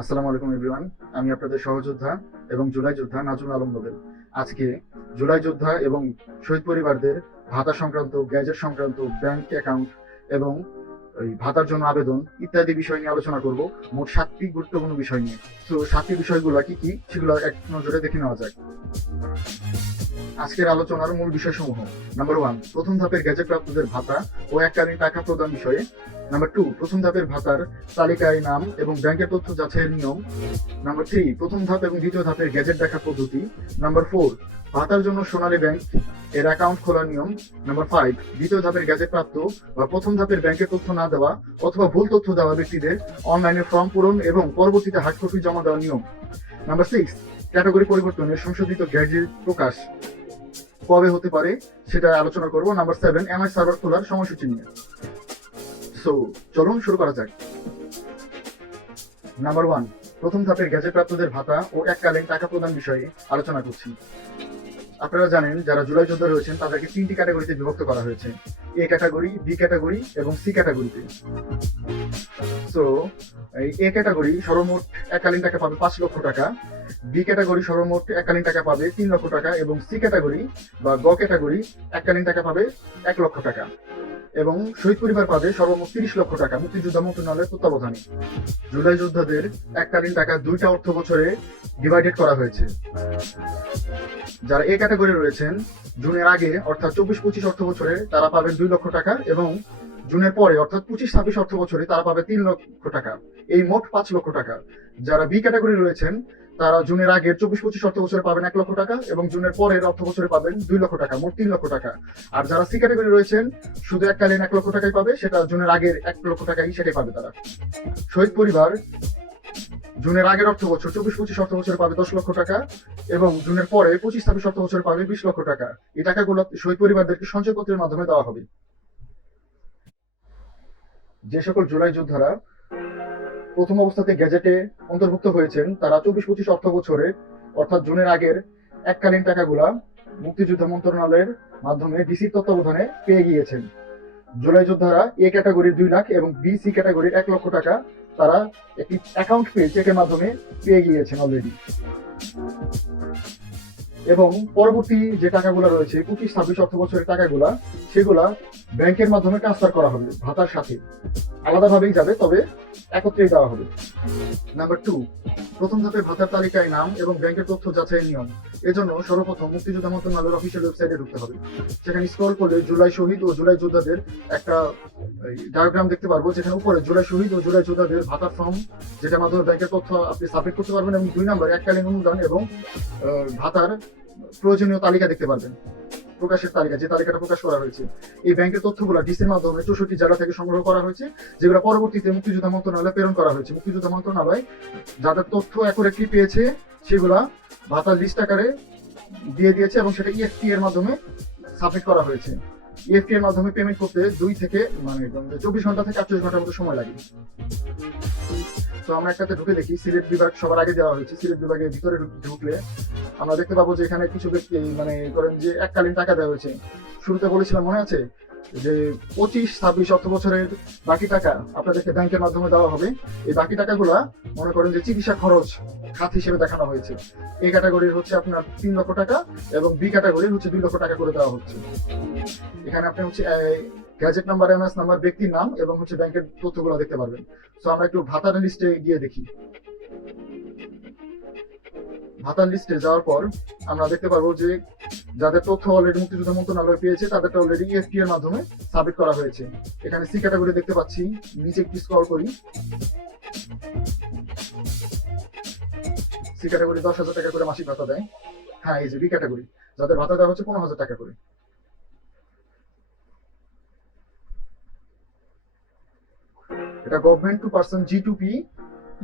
আসসালামু আলাইকুম এভরিওয়ান আমি আপনাদের সহযোদ্ধা এবং জুলাই যোদ্ধা নাজুম আলম নোবেল আজকে জুলাই যোদ্ধা এবং শহীদ পরিবারদের ভাতা সংক্রান্ত, গ্যাজেট সংক্রান্ত, ব্যাংক অ্যাকাউন্ট এবং ভাতার জন্য আবেদন ইত্যাদি বিষয় নিয়ে আলোচনা করব। মোট সাতটি গুরুত্বপূর্ণ বিষয় নিয়ে। তো সাতটি বিষয়গুলো কি কি? সেগুলো এক নজরে দেখে নেওয়া যাক। আজকের আলোচনার মূল বিষয়সমূহ নাম্বার ওয়ান প্রথম ধাপের গ্যাজেট প্রাপ্তদের ভাতা ও এককালীন টাকা প্রদান বিষয়ে। নাম্বার টু প্রথম ধাপের ভাতার তালিকায় নাম এবং ব্যাংকের তথ্য যাচাইয়ের নিয়ম। নাম্বার থ্রি প্রথম ধাপ এবং দ্বিতীয় ধাপের গ্যাজেট দেখা পদ্ধতি। নাম্বার ফোর ভাতার জন্য সোনালী ব্যাংক এর অ্যাকাউন্ট খোলার নিয়ম। নাম্বার ফাইভ দ্বিতীয় ধাপের গ্যাজেট প্রাপ্ত বা প্রথম ধাপের ব্যাংকের তথ্য না দেওয়া অথবা ভুল তথ্য দেওয়া ব্যক্তিদের অনলাইনে ফর্ম পূরণ এবং পরবর্তীতে হার্ড কপি জমা দেওয়ার নিয়ম। নাম্বার সিক্স ক্যাটাগরি পরিবর্তনের সংশোধিত গ্যাজেট প্রকাশ কবে হতে পারে সেটা আলোচনা করব। নাম্বার সেভেন এমআই সার্ভার খোলার সময়সূচি নিয়ে। সো চলুন শুরু করা যাক। নাম্বার ওয়ান প্রথম ধাপের গ্যাজেট প্রাপ্তদের ভাতা ও এককালীন টাকা প্রদান বিষয়ে আলোচনা করছি। আপনারা জানেন, যারা জুলাই যোদ্ধা রয়েছেন, তাদেরকে তিনটি ক্যাটাগরিতে বিভক্ত করা হয়েছে। এ ক্যাটাগরি বি ক্যাটাগরি এবং সি ক্যাটাগরিতে। সো এ ক্যাটাগরি সর্বমোট এককালীন টাকা পাবে পাঁচ লক্ষ টাকা বি ক্যাটাগরি সর্বমোট এককালীন টাকা পাবে তিন লক্ষ টাকা এবং সি ক্যাটাগরি বা গ ক্যাটাগরি এককালীন টাকা পাবে এক লক্ষ টাকা। এবং শহীদ পরিবার পাবে সর্বমোট তিরিশ লক্ষ টাকা মুক্তিযোদ্ধা মন্ত্রণালয়ের তত্ত্বাবধানে। জুলাই যোদ্ধাদের এককালীন টাকা দুইটা অর্থ বছরে ডিভাইডেড করা হয়েছে। যারা এ ক্যাটাগরি রয়েছেন, জুনের আগে, অর্থাৎ চব্বিশ পঁচিশ অর্থ বছরে তারা পাবেন দুই লক্ষ টাকা এবং জুনের পরে, অর্থাৎ পঁচিশ ছাব্বিশ অর্থ বছরে তারা পাবে তিন লক্ষ টাকা। এই মোট পাঁচ লক্ষ টাকা। যারা বি ক্যাটাগরি রয়েছেন তারা জুনের আগের চব্বিশ, পঁচিশ অর্থ বছরে পাবেন এক লক্ষ টাকা এবং জুনের পরের অর্থ বছরে পাবেন দুই লক্ষ টাকা, মোট তিন লক্ষ টাকা। আর যারা সি ক্যাটাগরি রয়েছেন, শুধু এককালীন এক লক্ষ টাকাই পাবে, সেটা জুনের আগের এক লক্ষ টাকাই সেটাই পাবে তারা। শহীদ পরিবার, জুনের আগের অর্থ বছর চব্বিশ, পঁচিশ অর্থ বছরে পাবে দশ লক্ষ টাকা এবং জুনের পরে পঁচিশ, ছাব্বিশ অর্থ বছরে পাবে বিশ লক্ষ টাকা। এই টাকাগুলো শহীদ পরিবারদেরকে সঞ্চয়পত্রের মাধ্যমে দেওয়া হবে। যে সকল জুলাই যোদ্ধারা প্রথম অবস্থাতে গ্যাজেটে অন্তর্ভুক্ত হয়েছেন তারা চব্বিশ পঁচিশ অর্থ বছরে, অর্থাৎ জুনের আগের এককালীন টাকাগুলা মুক্তিযুদ্ধ মন্ত্রণালয়ের মাধ্যমে ডিসির তত্ত্বাবধানে পেয়ে গিয়েছেন। জুলাই যোদ্ধারা এ ক্যাটাগরির দুই লাখ এবং বি, সি ক্যাটাগরির এক লক্ষ টাকা তারা একটি অ্যাকাউন্ট পেয়ে চেকের মাধ্যমে পেয়ে গিয়েছেন অলরেডি এবং পরবর্তী যে টাকাগুলো রয়েছে, পঁচিশ, ছাব্বিশ, অর্থ বছরের টাকাগুলা, সেগুলা ব্যাংকের মাধ্যমে ট্রান্সফার করা হবে, ভাতার সাথে। আলাদাভাবেই যাবে, তবে একত্রেই দেওয়া হবে। নাম্বার টু প্রথম ধাপে ভাতার তালিকায় নাম এবং ব্যাংকের তথ্য যাচাইয়ের নিয়ম। এজন্য সর্বপ্রথম মুক্তিযোদ্ধা মন্ত্রণালয়ের অফিসিয়াল ওয়েবসাইটে ঢুকতে হবে। সেখানে স্ক্রল করলে জুলাই শহীদ ও জুলাই যোদ্ধাদের একটা ডায়াগ্রাম দেখতে পারব। যেখানে উপরে জুলাই শহীদ ও জুলাই যোদ্ধাদের ভাতার ফর্ম যেটার মাধ্যমে ব্যাংকের তথ্য আপনি সাবমিট করতে পারবেন এবং দুই নম্বর এককালীন অনুদান এবং ভাতার প্রয়োজনীয় তালিকা দেখতে পারবেন। প্রকাশের তালিকা, যে তালিকাটা প্রকাশ করা হয়েছে। এই ব্যাংকের তথ্যগুলো ডিসির মাধ্যমে চৌষট্টি জেলা থেকে সংগ্রহ করা হয়েছে, যেগুলো পরবর্তীতে মুক্তিযোদ্ধা মন্ত্রণালয়ে প্রেরণ করা হয়েছে। মুক্তিযোদ্ধা মন্ত্রণালয় যাদের তথ্য অ্যাকুরেটলি পেয়েছে, সেগুলা ভাতার লিস্ট আকারে দিয়ে দিয়েছে এবং সেটা ইএফটি এর মাধ্যমে সাবমিট করা হয়েছে। ইএফটি এর মাধ্যমে পেমেন্ট করতে দুই থেকে মানে চব্বিশ ঘণ্টা থেকে আটচল্লিশ ঘণ্টার মতো সময় লাগে। তো আমরা একটাতে ঢুকে দেখি, সিলেট বিভাগ সবার আগে দেওয়া হয়েছে। সিলেট বিভাগের ভিতরে ঢুক- ঢুকলে আমরা দেখতে পাবো যে এখানে কিছু ব্যক্তি মানে করেন যে এককালীন টাকা দেওয়া হয়েছে। শুরুতে বলেছিলাম, মনে আছে? যে পঁচিশ, ছাব্বিশ অর্থ বছরের বাকি টাকা আপনাদেরকে ব্যাংকের মাধ্যমে দেওয়া হবে। এই বাকি টাকাগুলো মনে করেন যে চিকিৎসা খরচ খাত হিসেবে দেখানো হয়েছে। এ ক্যাটাগরির হচ্ছে আপনার তিন লক্ষ টাকা এবং বি ক্যাটাগরির হচ্ছে দুই লক্ষ টাকা করে দেওয়া হচ্ছে। এখানে আপনি হচ্ছে গ্যাজেট নাম্বার, এমএস নাম্বার, ব্যক্তির নাম এবং হচ্ছে ব্যাংকের তথ্যগুলো দেখতে পারবেন। তো আমরা একটু ভাতার লিস্টে গিয়ে দেখি। ভাতার লিস্টে যাওয়ার পর আমরা দেখতে পারব যে যাদের তথ্য অলরেডি মুক্তিযুদ্ধ মন্ত্রণালয় পেয়েছে, তাদেরটা অলরেডি ইএফটি এর মাধ্যমে সাবমিট করা হয়েছে। এখানে সি ক্যাটাগরি দেখতে পাচ্ছি, নিচে একটু স্ক্রল করি। সি ক্যাটাগরি দশ হাজার টাকা করে মাসিক ভাতা দেয়। হ্যাঁ এই যে বি ক্যাটাগরি যাদের ভাতা দেওয়া হচ্ছে পনেরো হাজার টাকা করে। এটা government to person G to P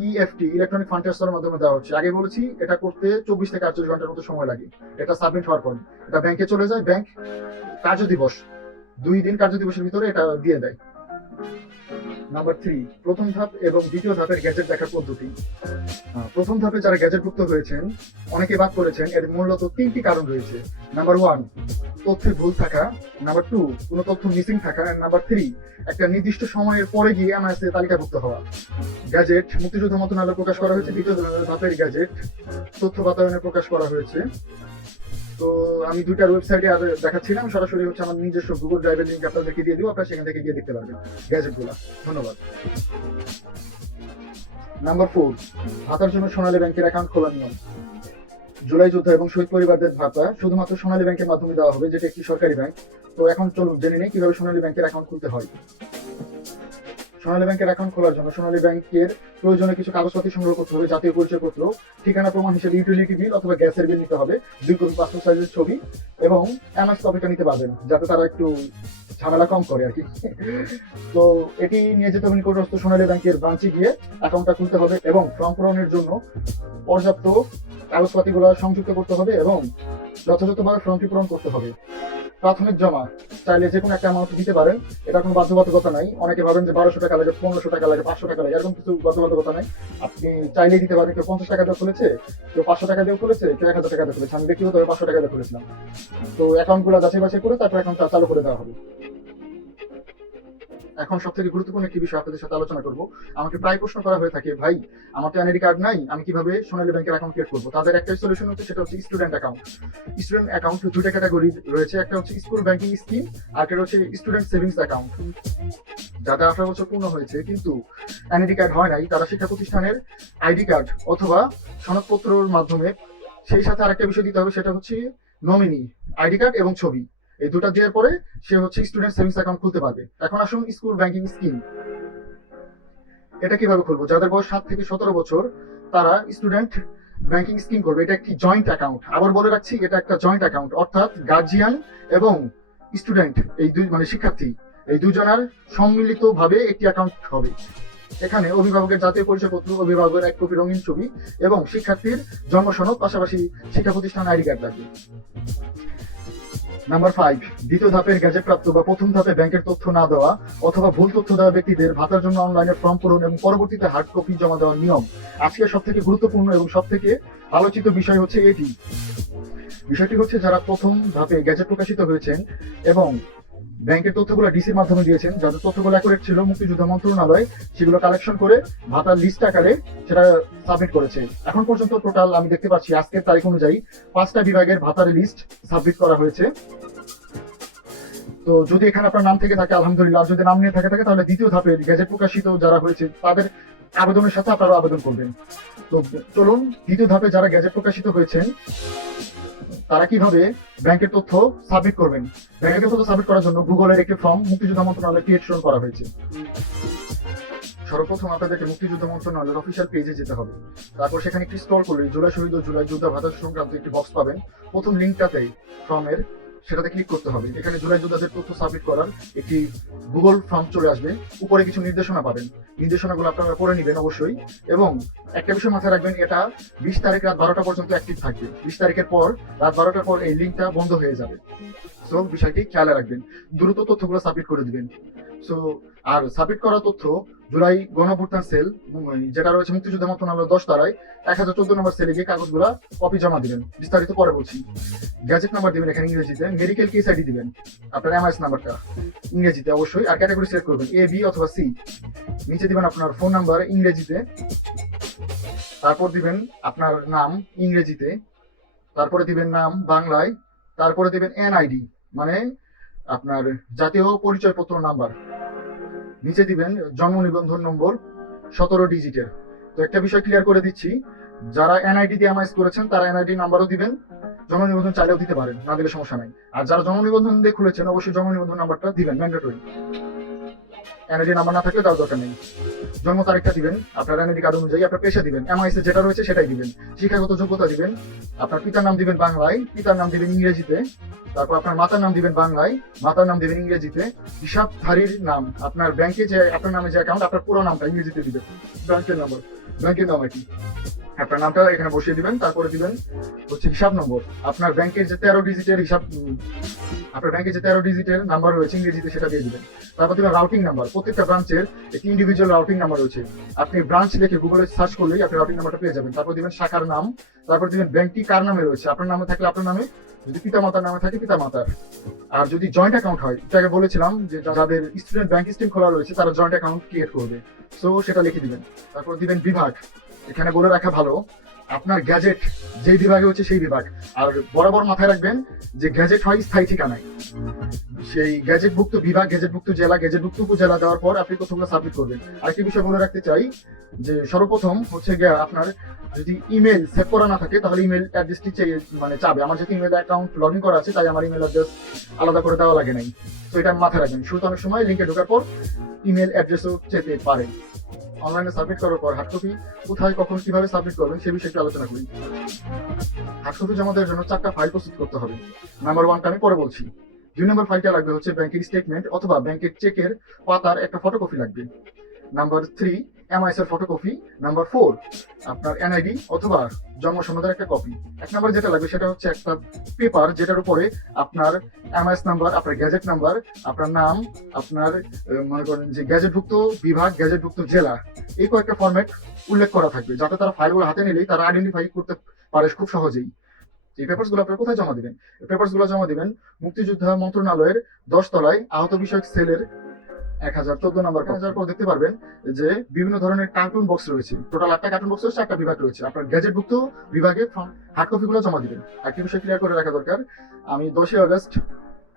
EFT electronic fund ট্রান্সফারের মাধ্যমে দেওয়া হচ্ছে। আগে বলেছি, এটা করতে চব্বিশ থেকে আটচল্লিশ ঘণ্টার মতো সময় লাগে। এটা সাবমিট হওয়ার পর। এটা ব্যাংকে চলে যায় ব্যাংক কার্য দিবস দুই দিন কার্য দিবসের ভিতরে এটা দিয়ে দেয়। নাম্বার থ্রি প্রথম ধাপ এবং দ্বিতীয় ধাপের গ্যাজেট দেখার পদ্ধতি। প্রথম ধাপে যারা গ্যাজেটভুক্ত হয়েছেন, অনেকে বাদ করেছেন এর মূলত তিনটি কারণ রয়েছে। নাম্বার ওয়ান তথ্যে ভুল থাকা। নাম্বার টু কোনো তথ্য মিসিং থাকা। নাম্বার থ্রি একটা নির্দিষ্ট সময়ের পরে গিয়ে এমআইএস এ তালিকাভুক্ত হওয়া। গ্যাজেট মুক্তিযুদ্ধ মন্ত্রণালয় প্রকাশ করা হয়েছে, দ্বিতীয় ধাপের গ্যাজেট তথ্য বাতায়নে প্রকাশ করা হয়েছে। তো আমি দুইটার ওয়েবসাইটে আর দেখাচ্ছিলাম। সরাসরি হচ্ছে আমার নিজস্ব গুগল ড্রাইভের লিঙ্ক আপনাদেরকে দিয়ে দিব। আপনারা সেখান থেকে গিয়ে দেখতে পারবেন গ্যাজেটগুলো ধন্যবাদ। নাম্বার ফোর ভাতার জন্য সোনালী ব্যাংকের অ্যাকাউন্ট খোলা নিয়ম। জুলাই যোদ্ধা এবং শহীদ পরিবারদের ভাতা শুধুমাত্র সোনালী ব্যাংকের মাধ্যমে দেওয়া হবে, যেটা একটি সরকারি ব্যাংক তো এখন চলুন জেনে নেই কীভাবে সোনালী ব্যাংকের অ্যাকাউন্ট খুলতে হয়। সোনালী ব্যাংকের অ্যাকাউন্ট খোলার জন্য সোনালী ব্যাংকের প্রয়োজনে কিছু কাগজপত্র সংগ্রহ করতে হবে, জাতীয় পরিচয় পরিচয়পত্র ঠিকানা প্রমাণ হিসেবে ইউটিলিটি বিল অথবা গ্যাসের বিল নিতে হবে, দুই কপি পাসপোর্ট সাইজের ছবি এবং এমএস কপিটা নিতে পারবেন, যাতে তারা একটু ঝামেলা কম করে আর কি। তো এটি নিয়ে যেতে হবে নিকটস্থ সোনালী ব্যাংকের ব্রাঞ্চে গিয়ে অ্যাকাউন্টটা খুলতে হবে এবং ফর্ম পূরণের জন্য পর্যাপ্ত কাগজপাতিগুলো সংযুক্ত করতে হবে এবং যথাযথভাবে ফর্মটি পূরণ করতে হবে। প্রাথমিক জমা, চাইলে যে কোনো একটা অ্যামাউন্ট দিতে পারেন। এটা কোনো বাধ্যবাধকতা নাই। অনেকে ভাবেন যে বারোশো টাকা লাগে, পনেরোশো টাকা লাগে, পাঁচশো টাকা লাগে, এরকম কিছু বাধ্যবাধকতা নাই। আপনি চাইলেই দিতে পারেন। কেউ পঞ্চাশ টাকা দিয়ে খুলেছে, কেউ পাঁচশো টাকা দিয়ে খুলেছে, কেউ এক হাজার টাকা দিয়ে খুলেছে। আমি ব্যক্তিগতভাবে পাঁচশো টাকা দিয়ে খুলেছিলাম। তো অ্যাকাউন্টগুলো যাচাই বাছাই করে তারপর অ্যাকাউন্টটা চালু করে দেওয়া হবে। এখন সব থেকে গুরুত্বপূর্ণ একটি বিষয় আপনাদের সাথে আলোচনা করব? আমাকে প্রায় প্রশ্ন করা হয়ে থাকে, ভাই, আমার তো এনআইডি কার্ড নাই, আমি কীভাবে সোনালী ব্যাংকের অ্যাকাউন্ট ক্রিয়েট করব? তাদের একটাই সলিউশন হচ্ছে, সেটা হচ্ছে স্টুডেন্ট অ্যাকাউন্ট স্টুডেন্ট অ্যাকাউন্ট দুটা ক্যাটাগরি রয়েছে, একটা হচ্ছে স্কুল ব্যাংকিং স্কিম আর একটা হচ্ছে স্টুডেন্ট সেভিংস অ্যাকাউন্ট যাদের আঠারো বছর পূর্ণ হয়েছে, কিন্তু এনআইডি কার্ড হয় নাই, তারা শিক্ষা প্রতিষ্ঠানের আইডি কার্ড অথবা সনদপত্রর মাধ্যমে, সেই সাথে আরেকটা বিষয় দিতে হবে, সেটা হচ্ছে নমিনি আইডি কার্ড এবং ছবি। এই দুটো দেওয়ার পরে সে হচ্ছে স্টুডেন্ট সেভিংস অ্যাকাউন্ট খুলতে পারবে। এখন আসুন স্কুল ব্যাংকিং স্কিম এটা কীভাবে খুলবো? যাদের বয়স সাত থেকে সতেরো বছর, তারা স্টুডেন্ট ব্যাংকিং স্কিম করবে। এটা একটি জয়েন্ট অ্যাকাউন্ট আবার বলে রাখছি, এটা একটা জয়েন্ট অ্যাকাউন্ট অর্থাৎ গার্জিয়ান এবং স্টুডেন্ট এই দুই মানে শিক্ষার্থী, এই দুজনের সম্মিলিত ভাবে একটি অ্যাকাউন্ট হবে। এখানে অভিভাবকের জাতীয় পরিচয়পত্র, অভিভাবকের এক কপি রঙিন ছবি এবং শিক্ষার্থীর জন্ম সনদ, পাশাপাশি শিক্ষা প্রতিষ্ঠান আইডি কার্ড লাগবে। নাম্বার ফাইভ দ্বিতীয় ধাপের গ্যাজেট প্রাপ্ত বা প্রথম ধাপে ব্যাংকের তথ্য না দেওয়া অথবা ভুল তথ্য দেওয়া ব্যক্তিদের ভাতার জন্য অনলাইনে ফর্ম পূরণ এবং পরবর্তীতে হার্ড কপি জমা দেওয়ার নিয়ম। আজকে সব থেকে গুরুত্বপূর্ণ এবং সব থেকে আলোচিত বিষয় হচ্ছে এটি। বিষয়টি হচ্ছে যারা প্রথম ধাপে গ্যাজেট প্রকাশিত হয়েছেন এবং ব্যাংকের তথ্যগুলো ডিসির মাধ্যমে দিয়েছেন যাদের তথ্যগুলো অ্যাকুরেট ছিল, মুক্তিযুদ্ধ মন্ত্রণালয় সেগুলো কালেকশন করে ভাতার লিস্ট আকারে সেটা সাবমিট করেছে। এখন পর্যন্ত টোটাল আমি দেখতে পাচ্ছি আজকের তারিখ অনুযায়ী পাঁচটা বিভাগের ভাতার লিস্ট সাবমিট করা হয়েছে। তো যদি এখানে আপনার নাম থেকে থাকে, আলহামদুলিল্লাহ যদি নাম নিয়ে থাকে থাকে, তাহলে দ্বিতীয় ধাপের গ্যাজেট প্রকাশিত যারা হয়েছে, তাদের আবেদনের সাথে আপনারা আবেদন করবেন। তো চলুন, দ্বিতীয় ধাপে যারা গ্যাজেট প্রকাশিত হয়েছেন তারা কীভাবে ব্যাংকের তথ্য সাবমিট করবেন? ব্যাংকের তথ্য সাবমিট করার জন্য গুগলের একটি ফর্ম মুক্তিযোদ্ধা মন্ত্রণালয় ক্রিয়েশন করা হয়েছে। সর্বপ্রথম আপনাদেরকে মুক্তিযুদ্ধ মন্ত্রণালয়ের অফিসিয়াল পেজে যেতে হবে। তারপর সেখানে একটি স্ক্রল করলে জুলাই শহীদ ও জুলাই যোদ্ধা ভাতা সংক্রান্ত একটি বক্স পাবেন। প্রথম লিঙ্কটাতেই ফর্মের সেটাতে ক্লিক করতে হবে। এখানে জুলাই যোদ্ধাদের তথ্য সাবমিট করার একটি গুগল ফর্ম চলে আসবে। উপরে কিছু নির্দেশনা পাবেন। নির্দেশনাগুলো আপনারা করে নেবেন অবশ্যই। এবং একটা বিষয় মাথায় রাখবেন, এটা বিশ তারিখ রাত বারোটা পর্যন্ত অ্যাক্টিভ থাকবে। বিশ তারিখের পর, রাত বারোটার পর এই লিঙ্কটা বন্ধ হয়ে যাবে। সো বিষয়টি খেয়াল রাখবেন। দ্রুত তথ্যগুলো সাবমিট করে দিবেন। সো আর সাবমিট করা তথ্য জুলাই গণভুত্থান সেল যেটা রয়েছে মুক্তিযুদ্ধ মন্ত্রণালয় দশ তারায়, এক হাজার চোদ্দ নম্বর সেলে গিয়ে কাগজগুলা কপি জমা দিবেন। বিস্তারিত পরে বলছি। গ্যাজেট নাম্বার দিবেন এখানে ইংরেজিতে মেডিকেল কেস আইডি দিবেন। আপনার এমআইএস নাম্বারটা ইংরেজিতে অবশ্যই, আর ক্যাটাগরি সিলেক্ট করবেন এ বি অথবা সি নিচে দিবেন আপনার ফোন নাম্বার ইংরেজিতে। তারপর দিবেন আপনার নাম ইংরেজিতে। তারপরে দিবেন নাম বাংলায়। তারপরে দিবেন এনআইডি মানে আপনার জাতীয় পরিচয়পত্র নাম্বার নিচে দিবেন জন্ম নিবন্ধন নম্বর সতেরো ডিজিটের। তো একটা বিষয় ক্লিয়ার করে দিচ্ছি, যারা এনআইডি দিয়ে এমআইএস করেছেন, তারা এনআইডি নাম্বারও দিবেন, জন্ম নিবন্ধন চাইলেও দিতে পারেন, না দিলে সমস্যা নাই। আর যারা জন্ম নিবন্ধন দিয়ে খুলেছেন, অবশ্যই জন্ম নিবন্ধন নাম্বারটা দিবেন ম্যান্ডেটরি এনআইডি নাম্বার না থাকলে তার দরকার নেই। জন্ম তারিখটা দিবেন, আপনার এনআইডি কার্ড অনুযায়ী আপনার পেশা দিবেন এমআইএস যেটা রয়েছে সেটাই দিবেন। শিক্ষাগত যোগ্যতা দিবেন, আপনার পিতার নাম দিবেন বাংলায়, পিতার নাম দিবেন ইংরেজিতে তারপর আপনার মাতার নাম দিবেন বাংলায়, মাতার নাম দিবেন ইংরেজিতে, হিসাবধারীর নাম, আপনার ব্যাংকে যে, আপনার নামে যে অ্যাকাউন্ট আপনার পুরো নামটা ইংরেজিতে দিবেন। ব্যাংকের নাম্বার ব্যাংকের নাম এটি আপনার নামটা এখানে বসিয়ে দিবেন, তারপরে দিবেন হচ্ছে হিসাব নম্বর। আপনার ব্যাংকের যে তেরো ডিজিটের হিসাব আপনার ব্যাংকে যে তেরো ডিজিটের নাম্বার রয়েছে ইংরেজিতে, সেটা দিয়ে দিবেন। তারপর দিবেন রাউটিং নাম্বার প্রত্যেকটা ব্রাঞ্চের একটি ইন্ডিভিজুয়াল রাউটিং নাম্বার রয়েছে। আপনি ব্রাঞ্চ লিখে গুগলে সার্চ করলেই আপনি রাউটিং নাম্বারটা পেয়ে যাবেন। তারপর দিবেন শাখার নাম। তারপর দিবেন ব্যাংকটি কার নামে রয়েছে? আপনার নামে থাকলে আপনার নামে, যদি পিতা মাতার নামে থাকে পিতা মাতার আর যদি জয়েন্ট অ্যাকাউন্ট হয় এটাকে বলেছিলাম যে যাদের স্টুডেন্ট ব্যাংক স্কিম খোলা রয়েছে, তারা জয়েন্ট অ্যাকাউন্ট ক্রিয়েট করবে। সো সেটা লিখে দিবেন। তারপর দিবেন বিভাগ। এখানে বলে রাখা ভালো, আপনার গ্যাজেট যেই বিভাগে হচ্ছে সেই বিভাগ। আর বরাবর মাথায় রাখবেন যে গ্যাজেট হয় স্থায়ী ঠিকানায়। সেই গ্যাজেটভুক্ত বিভাগ গ্যাজেটভুক্ত জেলা গ্যাজেটভুক্ত উপজেলা দেওয়ার পর আপনি তথ্যগুলো সাবমিট করবেন। আরেকটি বিষয় বলে রাখতে চাই যে সর্বপ্রথম হচ্ছে গিয়ে আপনার যদি ইমেল সেভ করা না থাকে, তাহলে ইমেল অ্যাড্রেসটি মানে চাবে। আমার যেহেতু ইমেল অ্যাকাউন্ট লগ ইন করা আছে, তাই আমার ইমেল অ্যাড্রেস আলাদা করে দেওয়া লাগে নাই। তো এটা মাথায় রাখবেন। শুরুতে অনেক সময় লিঙ্কে ঢোকার পর ইমেল অ্যাড্রেসও চেতে পারে অনলাইনে সাবমিট করার পর হার্ড কপি কোথায়, কখন, কীভাবে সাবমিট করবেন সে বিষয়ে আলোচনা করি। হার্ড কপি জমা দেওয়ার জন্য চারটা ফাইল প্রস্তুত করতে হবে। নাম্বার ওয়ানটা আমি পরে বলছি। দুই নম্বর ফাইলটা লাগবে হচ্ছে ব্যাংকের স্টেটমেন্ট অথবা ব্যাংকের চেকের পাতার একটা ফটোকপি লাগবে। নাম্বার থ্রি এমআইএস এর ফটোকপি নাম্বার ফোর আপনার এনআইডি অথবা জন্ম সনদের একটা কপি এক নম্বর যেটা লাগবে সেটা হচ্ছে একটা পেপার যেটার উপরে আপনার এমআইএস নাম্বার আপনার গ্যাজেট নাম্বার আপনার নাম, আপনার মনে করেন যে গ্যাজেটভুক্ত বিভাগ গ্যাজেটভুক্ত জেলা, এই কয়েকটা ফরম্যাট উল্লেখ করা থাকবে যাতে তারা ফাইলগুলো হাতে নিলেই তারা আইডেন্টিফাই করতে পারে খুব সহজেই। এই পেপারসগুলো আপনারা কোথায় জমা দিবেন? পেপারসগুলো জমা দিবেন মুক্তিযোদ্ধা মন্ত্রণালয়ের দশ তলায় আহত বিষয়ক সেলের এক হাজার, চোদ্দ নম্বর পর দেখতে যে বিভিন্ন ধরনের কার্টুন বক্স রয়েছে। টোটাল কার্টুন বক্স রয়েছে একটা বিভাগ রয়েছে। আপনার বিভাগে হার্ড জমা দিবেন। করে রাখা দরকার। আমি দশই আগস্ট,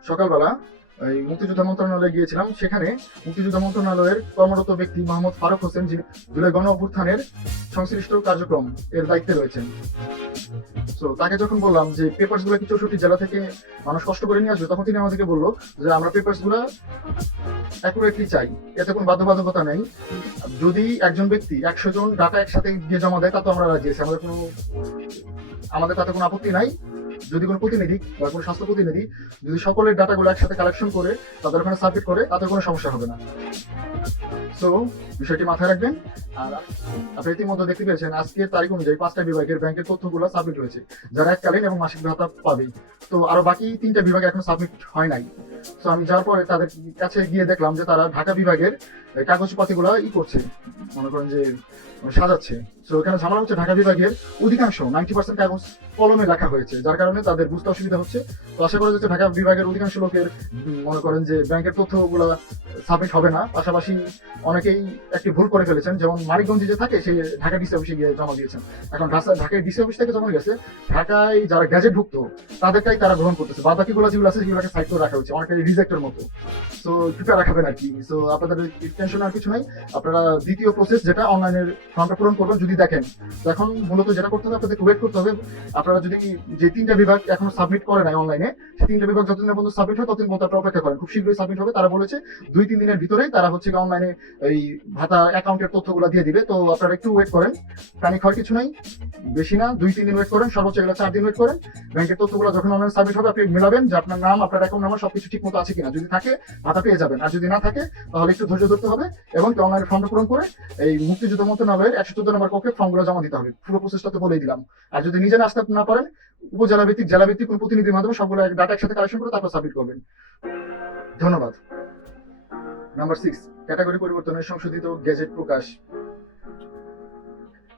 সকালবেলা এই মুক্তিযোদ্ধা মন্ত্রণালয়ে গিয়েছিলাম। সেখানে মুক্তিযোদ্ধা মন্ত্রণালয়ের কর্মরত ব্যক্তি মোহাম্মদ ফারুক হোসেন যিনি জুলাই গণ অভ্যুত্থানের সংশ্লিষ্ট কার্যক্রম এর দায়িত্বে রয়েছেন। তো তাকে যখন বললাম যে পেপারসগুলো কি চৌষট্টি জেলা থেকে মানুষ কষ্ট করে নিয়ে আসবে, তখন তিনি আমাদেরকে বলল যে আমরা পেপারসগুলা অ্যাকুরেটলি চাই। এতে কোনো বাধ্যবাধকতা নেই। যদি একজন ব্যক্তি একশো জন ডাটা একসাথে গিয়ে জমা দেয়, তা তো আমরা রাজি আছি। আমাদের কোনো আমাদের তাতে কোনো আপত্তি নাই। যদি কোনো প্রতিনিধি বা কোনো স্বাস্থ্য প্রতিনিধি যদি সকলের ডাটাগুলো একসাথে কালেকশন করে তাদের ওখানে সাবমিট করে, তাতে কোনো সমস্যা হবে না। সো বিষয়টি মাথায় রাখবেন। আর আপনি ইতিমধ্যে দেখতে পেয়েছেন আজকের তারিখ অনুযায়ী পাঁচটা বিভাগের ব্যাংকের তথ্যগুলো সাবমিট হয়েছে। যারা এককালীন এবং মাসিক ভাতা পাবে তো আরও বাকি তিনটা বিভাগ এখন সাবমিট হয় নাই। তো আমি যাওয়ার পরে তাদের কাছে গিয়ে দেখলাম যে তারা ঢাকা বিভাগের কাগজপাতিগুলো ই করছে। মনে করেন যে সাজাচ্ছে। তো এখানে ঝামেলা হচ্ছে ঢাকা বিভাগের অধিকাংশ নাইনটি পার্সেন্ট কাগজ কলমে লেখা হয়েছে, যার কারণে তাদের বুঝতে অসুবিধা হচ্ছে। তো আশা করা যাচ্ছে ঢাকা বিভাগের অধিকাংশ লোকের মনে করেন যে ব্যাংকের তথ্যগুলো সাবমিট হবে না। পাশাপাশি অনেকেই একটি ভুল করে ফেলেছেন। যেমন মানিকগঞ্জে যে থাকে, সে ঢাকা ডিসি অফিসে গিয়ে জমা দিয়েছেন। এখন ঢাকা ঢাকায় ডিসি অফিস থেকে জমা গেছে। ঢাকায় যারা গ্যাজেট ভুক্ত, তাদেরটাই তারা গ্রহণ করতেছে। বাদ বাকিগুলো যেগুলো আছে, সেগুলোকে সাইড করে রাখা হচ্ছে অনেকে রিজেক্টের মতো তো প্রিপেয়ার রাখাবেন আর কি। তো আপনাদের টেনশন আর কিছু নাই। আপনারা দ্বিতীয় প্রসেস যেটা অনলাইনের ফর্মটা পূরণ করবেন, যদি দেখেন। এখন মূলত যেটা করতে হবে, আপনাদেরকে ওয়েট করতে হবে। আপনারা যদি যে তিনটা বিভাগ এখনও সাবমিট করে নাই অনলাইনে সেই তিনটা বিভাগ যতদিন পর্যন্ত সাবমিট হয়, ততদিন পর্যন্ত আপনারা অপেক্ষা করেন। খুব শীঘ্রই সাবমিট হবে। তারা বলেছে দুই, তিন দিনের ভিতরেই তারা হচ্ছে অনলাইনে এই ভাতা অ্যাকাউন্টের তথ্যগুলো দিয়ে দিবে। তো আপনারা একটু ওয়েট করেন। প্যানিক হওয়ার কিছু নাই। বেশি না। দুই, তিন দিন ওয়েট করেন। সর্বোচ্চ গেলে চার দিন ওয়েট করেন। ব্যাংকের তথ্যগুলো যখন অনলাইন সাবমিট হবে, আপনি মিলাবেন যে আপনার নাম, আপনার অ্যাকাউন্ট নাম্বার সবকিছু ঠিক মতো আছে কিনা। যদি থাকে, ভাতা পেয়ে যাবেন। আর যদি না থাকে, তাহলে একটু ধৈর্য ধরতে হবে এবং অনলাইনে ফর্মটা পূরণ করে এই মুক্তিযুদ্ধ মন্ত্রণালয়ের একশো চোদ্দ নম্বর কক্ষে ফর্মগুলো জমা দিতে হবে। পুরো প্রসেসটা তো বলেই দিলাম। আর যদি নিজে আসতে না পারেন উপজেলা ভিত্তিক জেলা ভিত্তিক কোনো প্রতিনিধির মাধ্যমে সবগুলো ডাটা একসাথে কালেকশন করে তারপর সাবমিট করবেন। ধন্যবাদ। নাম্বার সিক্স ক্যাটাগরি পরিবর্তনের সংশোধিত গেজেট প্রকাশ।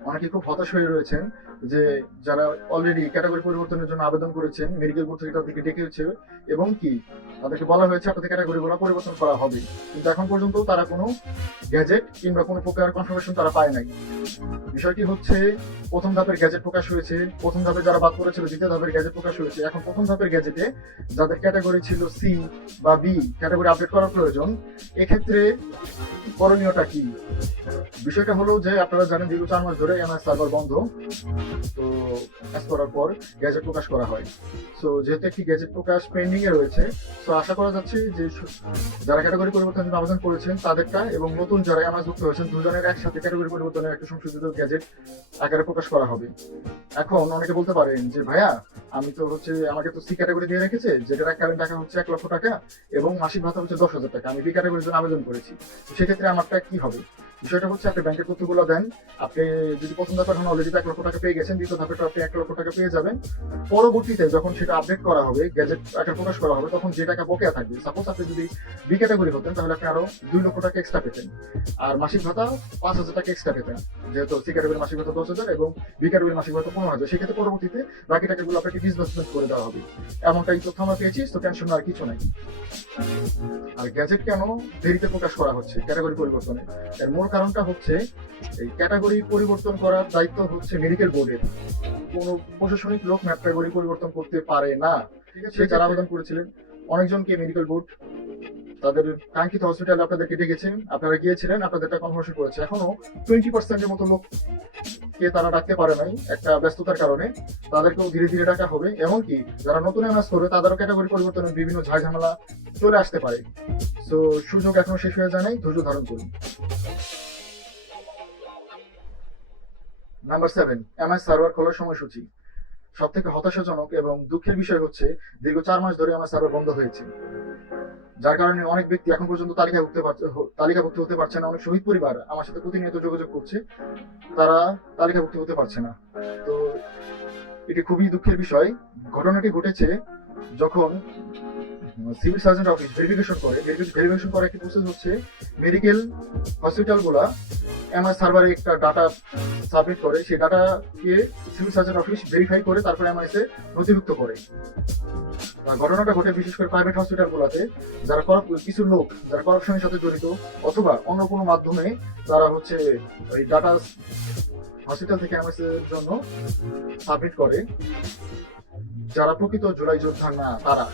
অনেকে খুব হতাশ হয়ে রয়েছেন। যে যারা অলরেডি ক্যাটাগরি পরিবর্তনের জন্য আবেদন করেছেন মেডিকেল বোর্ড থেকে তাদেরকে ডেকে হচ্ছে এবং কি তাদেরকে বলা হয়েছে আপনাদের ক্যাটাগরিগুলো পরিবর্তন করা হবে। কিন্তু এখন পর্যন্ত তারা কোনো গ্যাজেট কিংবা কোনো প্রকার কনফার্মেশন তারা পায় নাই। বিষয়টি হচ্ছে, প্রথম ধাপের গ্যাজেট প্রকাশ হয়েছে, প্রথম ধাপে যারা বাদ করেছিল দ্বিতীয় ধাপের গ্যাজেট প্রকাশ হয়েছে। এখন প্রথম ধাপের গ্যাজেটে যাদের ক্যাটাগরি ছিল সি বা বি ক্যাটাগরি আপডেট করা প্রয়োজন, এক্ষেত্রে করণীয়টা কি? বিষয়টা হলো যে আপনারা জানেন, দীর্ঘ চার মাস ধরে এমআই সার্ভার বন্ধ। তো কাজ করার পর গ্যাজেট প্রকাশ করা হয়। সো যেহেতু একটি গ্যাজেট প্রকাশ পেন্ডিং এ রয়েছে তো আশা করা যাচ্ছে যে যারা ক্যাটাগরি পরিবর্তনের জন্য আবেদন করেছেন তাদেরটা এবং নতুন যারা এমআই যুক্ত হয়েছেন দুজনের একসাথে ক্যাটাগরি পরিবর্তনের একটা সংশোধিত গ্যাজেট আকারে প্রকাশ করা হবে। এখন অনেকে বলতে পারেন যে, ভাইয়া, আমি তো হচ্ছে, আমাকে তো সি ক্যাটাগরি দিয়ে রেখেছে, যেটার এককালীন টাকা হচ্ছে এক লক্ষ টাকা এবং মাসিক ভাতা হচ্ছে দশ হাজার টাকা। আমি বি ক্যাটাগরির জন্য আবেদন করেছি। সেক্ষেত্রে আমারটা কি হবে? বিষয়টা হচ্ছে আপনি ব্যাংকের তথ্যগুলো দেন। আপনি যদি ধাপে এখন অলরেডি এক লক্ষ টাকা পেয়ে গেছেন, দ্বিতীয় ধাপে আপনি এক লক্ষ টাকা পেয়ে যাবেন। পরবর্তীতে যখন সেটা আপডেট করা হবে গ্যাজেট আকারে প্রকাশ করা হবে, তখন যে টাকা বকেয়া থাকবে সাপোজ আপনি যদি বি ক্যাটাগরি হতেন, তাহলে আপনি আরও দুই লক্ষ টাকা এক্সট্রা পেতেন। আর মাসিক ভাতা পাঁচ হাজার টাকা এক্সট্রা পেতেন, যেহেতু সি ক্যাটাগরি মাসিক ভাতা দশ হাজার এবং বি ক্যাটাগরি মাসিক ভাতা পনেরো হাজার। সেক্ষেত্রে পরবর্তীতে বাকি টাকাগুলো আপনাকে ডিসবার্সমেন্ট করে দেওয়া হবে। এমনটাই তথ্য আমরা পেয়েছি, তো টেনশন আর কিছু নাই। আর গ্যাজেট কেন দেরিতে প্রকাশ করা হচ্ছে ক্যাটাগরি পরিবর্তনে? এর মূল কারণটা হচ্ছে এই ক্যাটাগরি পরিবর্তন করার দায়িত্ব হচ্ছে মেডিকেল বোর্ডের কোনো প্রশাসনিক লোক ম্যাপ ক্যাটাগরি পরিবর্তন করতে পারে না। ঠিক আছে যারা আবেদন করেছিলেন অনেকজনকে মেডিকেল বোর্ড তাদের কাঙ্ক্ষিত হসপিটালে আপনাদেরকে ডেকেছেন। আপনারা গিয়েছিলেন আপনাদেরটা কনভার্সন করেছে। এখনও টোয়েন্টি পার্সেন্টের মতো লোক কে তারা ডাকতে পারে নাই একটা ব্যস্ততার কারণে। তাদেরকেও ধীরে ধীরে ডাকা হবে। এমনকি যারা নতুন এমএস করবে তাদেরও ক্যাটাগরি পরিবর্তনের বিভিন্ন ঝামেলা চলে আসতে পারে। তো সুযোগ এখনও শেষ হয়ে যায় নাই। ধৈর্য ধারণ করুন। নাম্বার সেভেন এমআই সার্ভার খোলার সময়সূচি। সব থেকে হতাশাজনক এবং দুঃখের বিষয় হচ্ছে, দীর্ঘ চার মাস ধরে আমার সার্ভার বন্ধ হয়েছে। যার কারণে অনেক ব্যক্তি এখন পর্যন্ত তালিকাভুক্ত তালিকাভুক্ত হতে পারছে না। অনেক শহীদ পরিবার আমার সাথে প্রতিনিয়ত যোগাযোগ করছে। তারা তালিকাভুক্ত হতে পারছে না। তো এটি খুবই দুঃখের বিষয়। ঘটনাটি ঘটেছে যখন সিভিল সার্জন অফিস ভেরিফিকেশন করে। ভেরিফিকেশন করার একটি প্রসেস হচ্ছে মেডিকেল হসপিটালগুলা এমআই সার্ভারে একটা ডাটা সাবমিট করে। সেই ডাটাকে সিভিল সার্জন অফিস ভেরিফাই করে, তারপরে এমআইএস নথিভুক্ত করে। ঘটনাটা ঘটে বিশেষ করে প্রাইভেট হসপিটালগুলোতে যারা কিছু লোক যারা করাপশনের সাথে জড়িত, অথবা অন্য কোনো মাধ্যমে তারা হচ্ছে ওই ডাটা হসপিটাল থেকে এমএস এর জন্য সাবমিট করে। যারা প্রকৃত জুলাই যোদ্ধা না, তারা।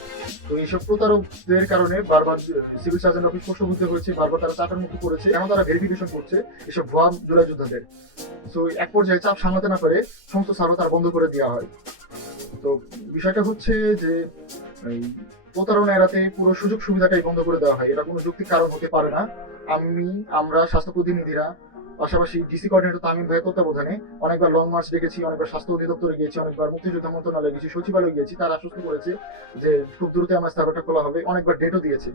তো এইসব প্রতারকদের কারণে বারবার সিভিল সার্জন অফিস প্রশ্নবুদ্ধ হয়েছে, বারবার তারা চাপের মুক্ত করেছে কেন তারা ভেরিফিকেশন করছে এসব ভুয়া জুলাই যোদ্ধাদের। তো এক পর্যায়ে চাপ সামলাতে না পারে সমস্ত সার্ভার তারা বন্ধ করে দেওয়া হয়। তো বিষয়টা হচ্ছে যে প্রতারণা এড়াতে পুরো সুযোগ সুবিধাটাই বন্ধ করে দেওয়া হয়। এটা কোনো যৌক্তিক কারণ হতে পারে না। আমি, আমরা স্বাস্থ্য প্রতিনিধিরা পাশাপাশি ডিসি কোঅর্ডিনেটর তামিম ভাইয়ের তত্ত্বাবধানে অনেকবার লং মার্চ ডেকেছি অনেকবার স্বাস্থ্য অধিদপ্তরে গিয়েছি, অনেকবার মুক্তিযোদ্ধা মন্ত্রণালয়ে গেছি সচিবালয়ে গিয়েছি। তারা আশ্বস্ত করেছে যে খুব দ্রুত আমার সার্ভারটা খোলা হবে। অনেকবার ডেটও দিয়েছে।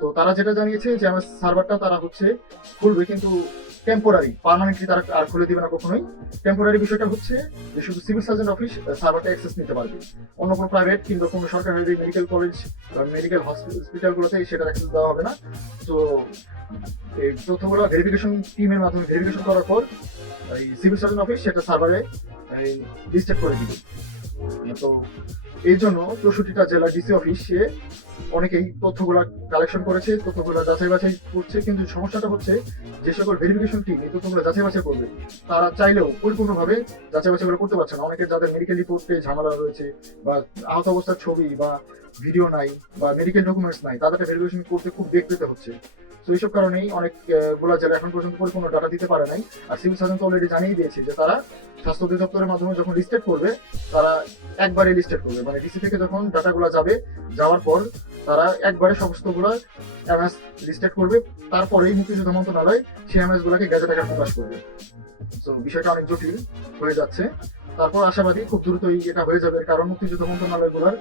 তো তারা যেটা জানিয়েছে যে আমার সার্ভারটা তারা হচ্ছে খুলবে, কিন্তু টেম্পোরারি পার্মানেন্টলি তারা আর খুলে দিবে না কখনোই। টেম্পোরারি বিষয়টা হচ্ছে যে শুধু সিভিল সার্জন অফিস সার্ভারটা অ্যাক্সেস নিতে পারবে। অন্য কোনো প্রাইভেট কিংবা কোনো সরকারি মেডিকেল কলেজ বা মেডিকেল হসপিটালগুলোতে সেটার অ্যাক্সেস দেওয়া হবে না। তো, এই তথ্যগুলো ভেরিফিকেশন টিমের মাধ্যমে ভেরিফিকেশন করার পর, এই সিভিল সার্জন অফিস সেটা সার্ভারে লিস্টেড করে দিবে। তো এই জন্য চৌষট্টিটা জেলা ডিসি অফিসে অনেকেই তথ্যগুলা কালেকশন করেছে, তথ্যগুলো যাচাই বাছাই করছে, কিন্তু সমস্যাটা হচ্ছে যে সকল ভেরিফিকেশন টিম এই তথ্যগুলো যাচাই বাছাই করবে, তারা চাইলেও পরিপূর্ণভাবে যাচাই বাছাই করে করতে পারছে না। অনেকের যাদের মেডিকেল রিপোর্টে ঝামেলা রয়েছে বা আহত অবস্থার ছবি বা ভিডিও নাই বা মেডিকেল ডকুমেন্টস নাই, তাদেরকে ভেরিফিকেশন করতে খুব বেগ পেতে হচ্ছে। তো এইসব কারণেই অনেক আহ, গুলা জেলা এখন পর্যন্ত পরিপূর্ণ ডাটা দিতে পারে নাই আর সিভিল সার্জন তো অলরেডি জানিয়ে দিয়েছে যে তারা স্বাস্থ্য অধিদপ্তরের মাধ্যমে যখন লিস্টেড করবে তারা একবারে লিস্টেড করবে। মানে ডিসি থেকে যখন ডাটাগুলো যাবে যাওয়ার পর তারা একবারে সমস্তগুলো এমএস লিস্টেড করবে তারপরেই মুক্তিযোদ্ধা মন্ত্রণালয় সেই এমএস গুলাকে গ্যাজেট আকারে প্রকাশ করবে। তো বিষয়টা অনেক জটিল হয়ে যাচ্ছে। তারপর আশাবাদী খুব দ্রুতই এটা হয়ে যাবে কারণ মুক্তিযুদ্ধ মন্ত্রণালয় মন্ত্রণালয়গুলোর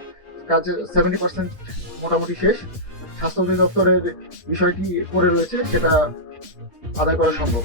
কাজ সেভেন্টি পার্সেন্ট মোটামুটি শেষ। স্বাস্থ্য অধিদপ্তরের বিষয়টি করে রয়েছে সেটা আদায় করা সম্ভব